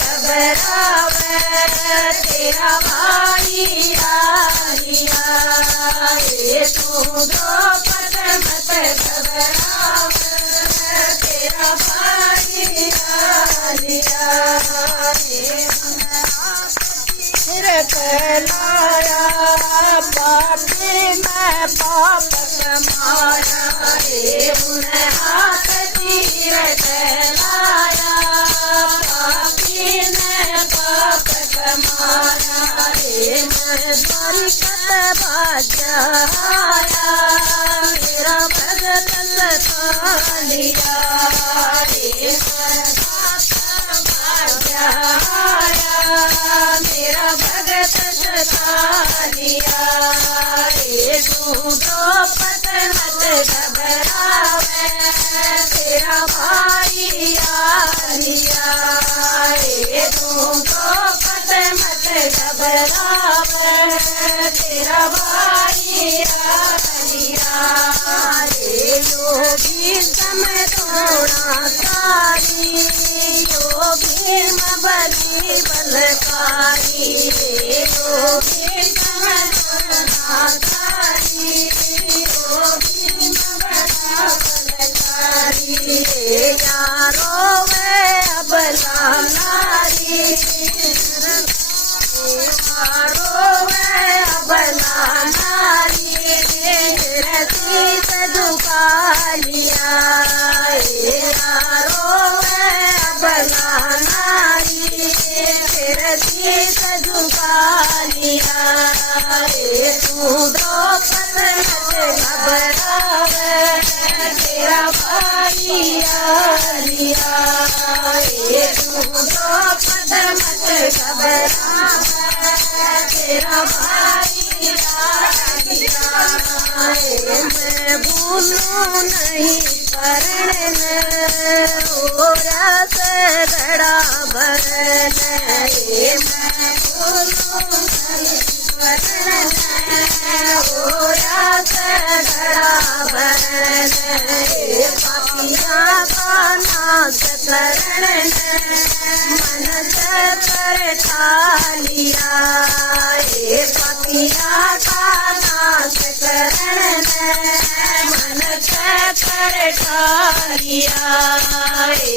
घबरावे तेरा भाई आलिया रे तू द्रौपद मत घबरावे तेरा भाई आलिया रे सिर कहलाया पापी मैं पाप कमाया रे उन्हें हाथ तीर कहलाया पापी ने पाप कमाया रे मैं द्वारिका बाजाया मेरा भगत सता लिया रे मेरा भगत सता लिया रे तू द्रौपद मत घबरावे तेरा भाई आलिया रे तू द्रौपद मत घबरावे तेरा भाई आलिया रे योगी समय थोड़ा सारी योगी बली बलकारी रे योगी समय थोड़ा सारी योगी बला बलकारी रे यारो वे अबला नारी यारो वे अबला नारी रती सदुका लिया यारो वे अबला नारी रती सदुका लिया रे तू द्रौपद मत घबरावे तेरा भाई आलिया रे तू द्रौपद मत घबरावे तेरा भाई आलिया रे मैं भूलूं नहीं करण और गड़ा भरन रे मैं भूलूं नहीं करण और गड़ा भरन रे पापियाँ का नाश करण मन से कर ठालिया रे पापियाँ का नाश करण मन से कर ठालिया रे